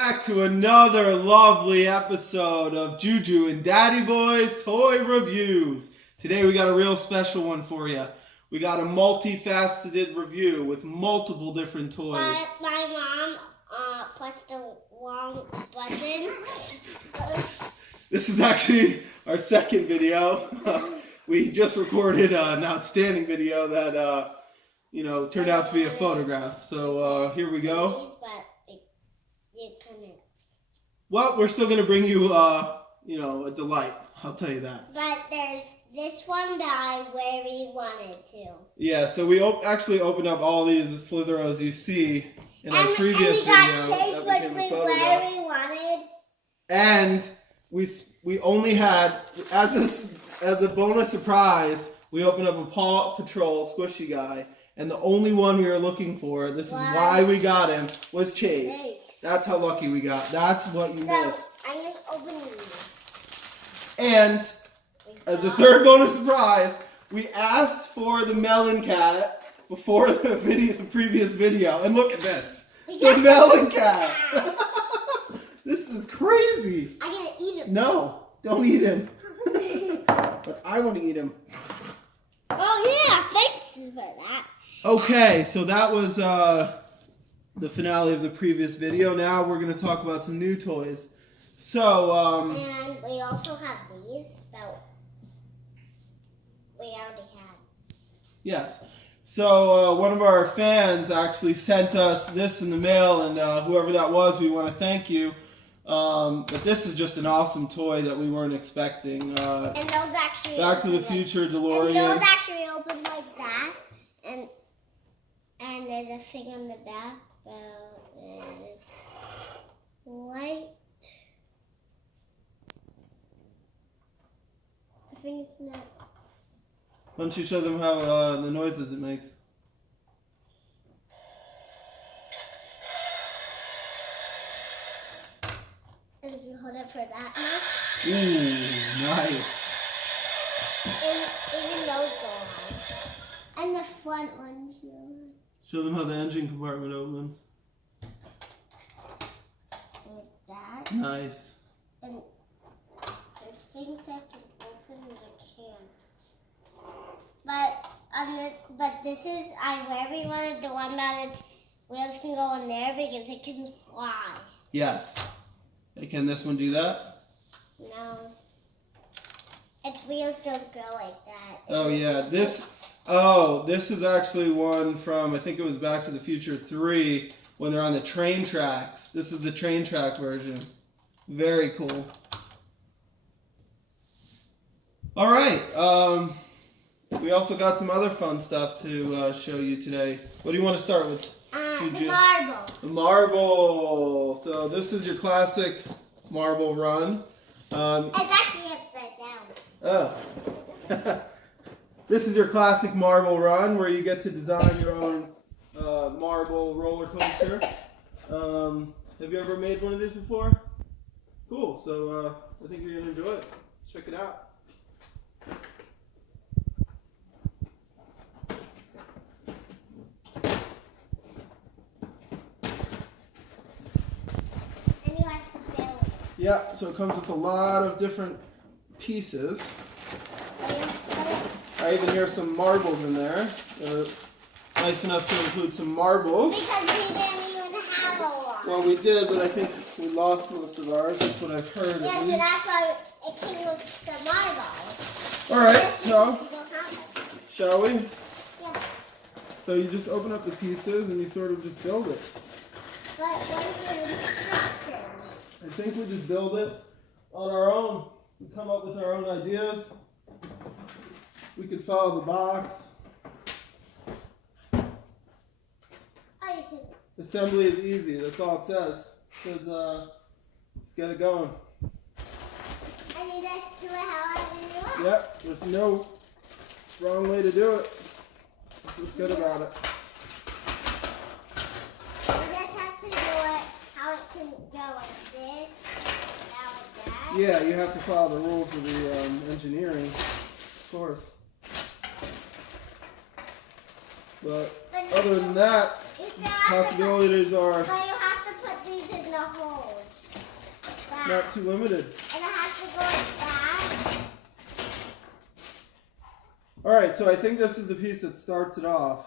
Back to another lovely episode of Juju and Daddy Boys Toy Reviews. Today we got a real special one for you. We got a multifaceted review with multiple different toys. My mom pressed the wrong button. This is actually our second video. We just recorded an outstanding video that turned out to be a photograph. So here we go. Well, we're still going to bring you, a delight. I'll tell you that. But there's this one that I really wanted to. Yeah, so we actually opened up all these Slitheros you see in our previous video. And we got Chase, which we really wanted. And we only had, as a bonus surprise, we opened up a Paw Patrol squishy guy. And the only one we were looking for, this is why we got him, was Chase. That's how lucky we got. That's what you missed. I'm going to open these. And as a third bonus surprise, we asked for the Melon Cat before the previous video. And look at this. The Melon Cat. This is crazy. I'm going to eat him. No, don't eat him. But I want to eat him. Oh, yeah. Thanks for that. Okay, so that was the finale of the previous video. Now we're going to talk about some new toys. So, and we also have these that we already had. Yes. So, one of our fans actually sent us this in the mail, and whoever that was, we want to thank you. But this is just an awesome toy that we weren't expecting. And those actually Back to the Future DeLorean. And those actually open like that. And there's a thing on the back that is white. I think it's not. Why don't you show them how the noises it makes? And if you hold it for that much. Ooh, nice. And even those go on. And the front ones go on. Show them how the engine compartment opens. Like that. Nice. And I think that can open the can. But this is, I really wanted the one that its wheels can go in there because it can fly. Yes. Hey, can this one do that? No. Its wheels don't go like that. Oh yeah, this is actually one from, I think it was Back to the Future 3 when they're on the train tracks. This is the train track version. Very cool. All right. We also got some other fun stuff to show you today. What do you want to start with? The marble. The marble. So this is your classic marble run. It's actually upside down. Oh. This is your classic marble run where you get to design your own marble roller coaster. Have you ever made one of these before? Cool. So I think you're going to enjoy it. Let's check it out. And you have to build it. Yeah, so it comes with a lot of different pieces. I even hear some marbles in there. They're nice enough to include some marbles. Because we didn't even have a lot. Well, we did, but I think we lost most of ours. That's what I've heard. Yeah, so that's why it came with the marbles. All right, so We don't have it. shall we? Yeah. So you just open up the pieces and you sort of just build it. But what is the instructions? I think we just build it on our own. We come up with our own ideas. We could follow the box. Oh, you can. Assembly is easy. That's all it says. It says, just get it going. And you just do it however you want. Yep, there's no wrong way to do it. That's what's good about it. You just have to do it how it can go like this, now like that. Yeah, you have to follow the rules of the engineering, of course. But other than that, possibilities are. But you have to put these in the hole. that. not too limited. And it has to go like that. All right, so I think this is the piece that starts it off.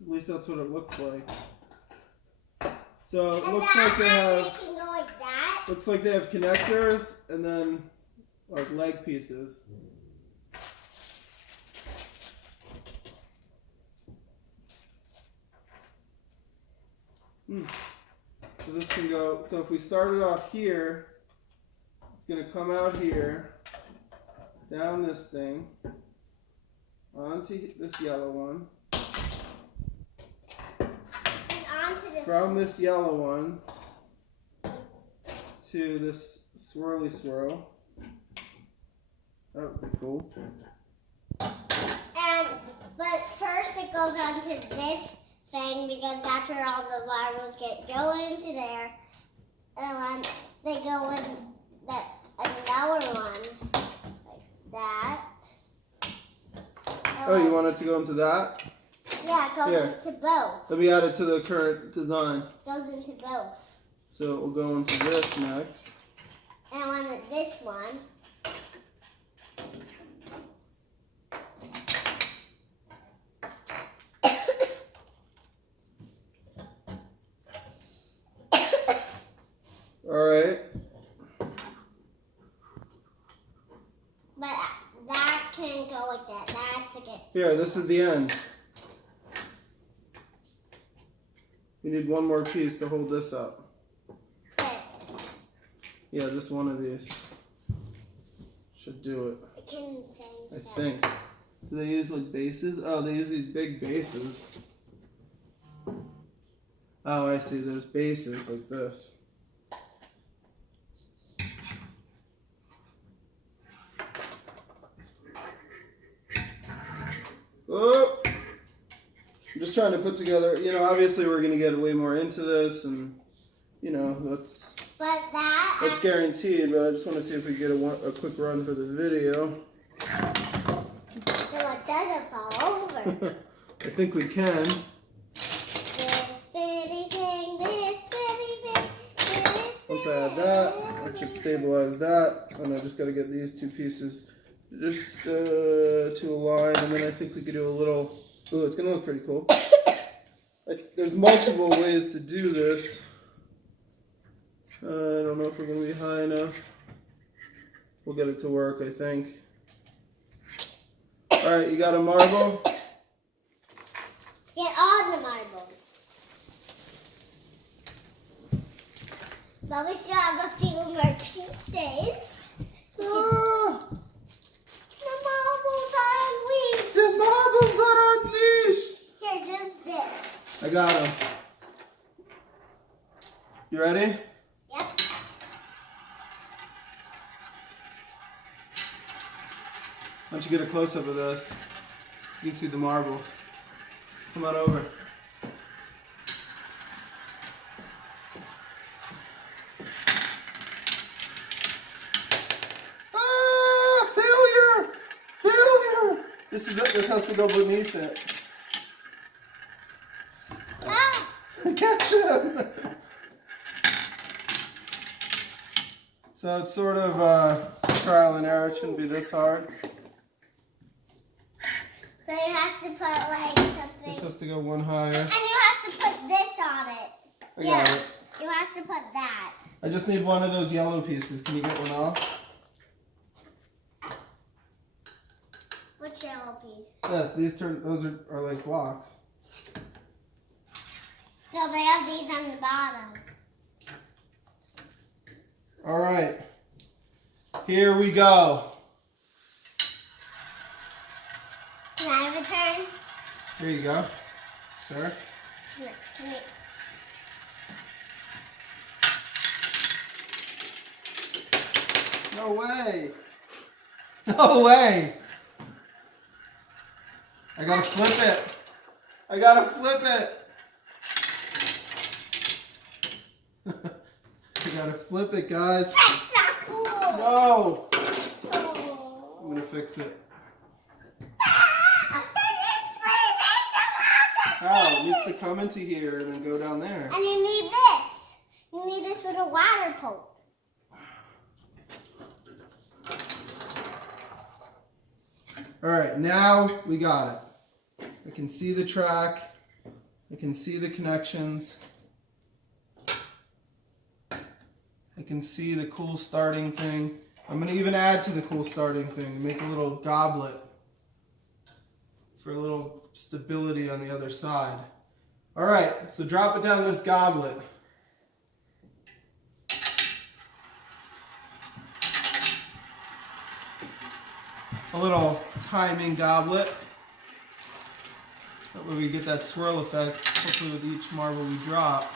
At least that's what it looks like. So it And looks that like they have actually can go like that. looks like they have connectors and then like leg pieces. So this can go. So if we start it off here, it's gonna come out here, down this thing, onto this yellow one. And onto this. From this yellow one to this swirly swirl. That would be cool. But first it goes onto this thing because that's where all the marbles go into there. And then they go in that another one like that. And Oh, you then- want it to go into that? Yeah, it goes Here. into both. Let me add it to the current design. Goes into both. So it will go into this next. And when this one. Alright. But that can go like that. That has to get. Here, this is the end. We need one more piece to hold this up. Yeah, just one of these. Should do it. It can I think. Do they use like bases? Oh, they use these big bases. Oh, I see. There's bases like this. Oh! I'm just trying to put together, obviously we're going to get way more into this and, that's guaranteed, but I just want to see if we get a quick run for the video. So it doesn't fall over. I think we can. Once I add that, I should stabilize that, and I just got to get these two pieces just to align, and then I think we could do a little. Ooh, it's gonna look pretty cool. There's multiple ways to do this. I don't know if we're gonna be high enough. We'll get it to work, I think. All right, you got a marble? Get all the marbles. But we still have a few more pieces. Ah, The marbles are unleashed. the marbles are unleashed! Here, just this. I got them. You ready? Yep. Why don't you get a close-up of this? You can see the marbles. Come on over. Ah! Failure! Failure! This has to go beneath it. Ah! Catch him! So it's sort of trial and error. It shouldn't be this hard. So you have to put like something. This has to go one higher. And you have to put this on it. I got it. You have to put that. I just need one of those yellow pieces. Can you get one off? Which yellow piece? Yes, those are like blocks. No, they have these on the bottom. All right. Here we go. Can I have a turn? Here you go, sir. Can I? No way. No way. I gotta flip it. I gotta flip it. I gotta flip it, guys. That's not cool. No. Oh. I'm gonna fix it. How? It needs to come into here and then go down there. And you need this. You need this with a water pump. All right, now we got it. I can see the track. I can see the connections. I can see the cool starting thing. I'm going to even add to the cool starting thing, make a little goblet for a little stability on the other side. All right, so drop it down this goblet. A little timing goblet. That way we get that swirl effect, hopefully with each marble we drop.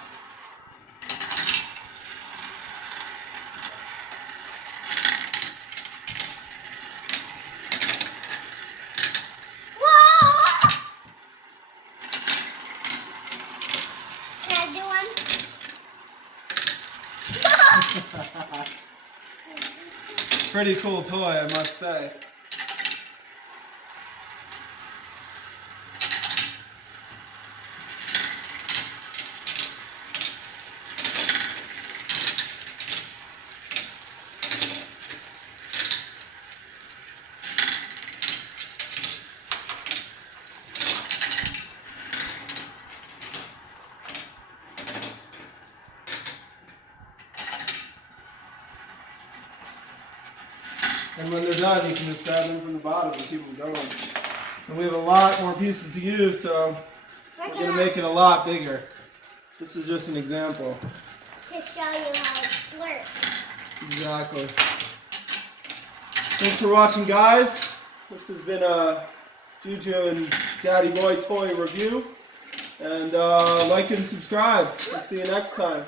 Whoa! Can I do one? Pretty cool toy, I must say. And when they're done, you can just grab them from the bottom and keep them going. And we have a lot more pieces to use, so we're going to make it a lot bigger. This is just an example. To show you how it works. Exactly. Thanks for watching, guys. This has been a Juju and Daddy Boy toy review. And like and subscribe. We'll see you next time.